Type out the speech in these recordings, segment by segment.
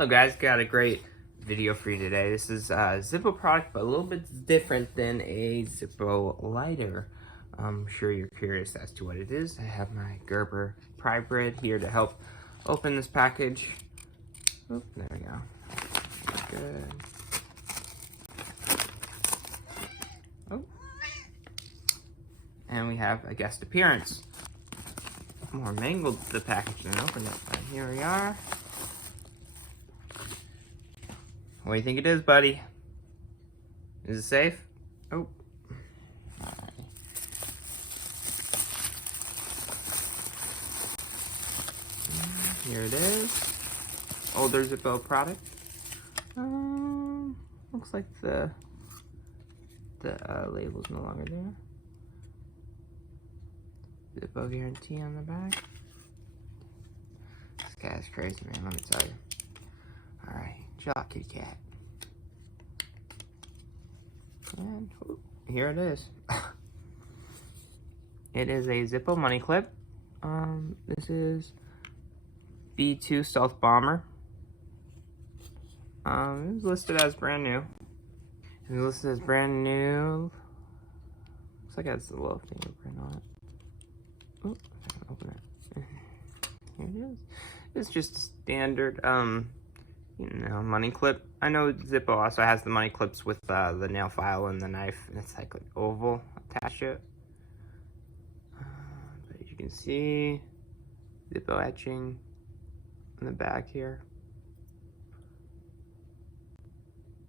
Hello guys, got a great video for you today. This is a Zippo product, but a little bit different than a Zippo lighter. I'm sure you're curious as to what it is. I have my Gerber pry grid here to help open this package. Oop, there we go. Good. Oh. And we have a guest appearance. More mangled the package than opened it, but here we are. What do you think it is, buddy? Is it safe? Oh. Alright. Here it is. Older Zippo product. Looks like the label's no longer there. Zippo guarantee on the back. This guy's crazy, man, let me tell you. Alright, chill out, kitty cat. And here it is. It is a Zippo money clip. This is B-2 stealth bomber. It's listed as brand new. It's listed as brand new. Looks like it has a little fingerprint on it. Oh, I can open it. Here it is. It's just a standard, money clip. I know Zippo also has the money clips with the nail file and the knife, and it's like an oval attached to it. But as you can see, Zippo etching in the back here.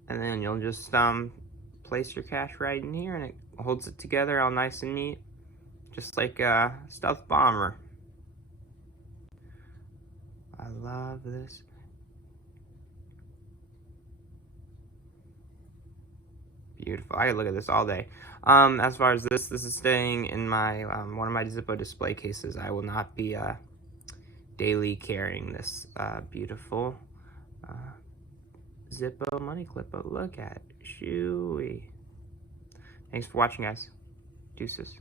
And then you'll just place your cash right in here, and it holds it together all nice and neat, just like a stealth bomber. I love this. Beautiful. I could look at this all day. As far as this is staying in my one of my Zippo display cases. I will not be daily carrying this beautiful Zippo money clip. But look at it. Shooey. Thanks for watching, guys. Deuces.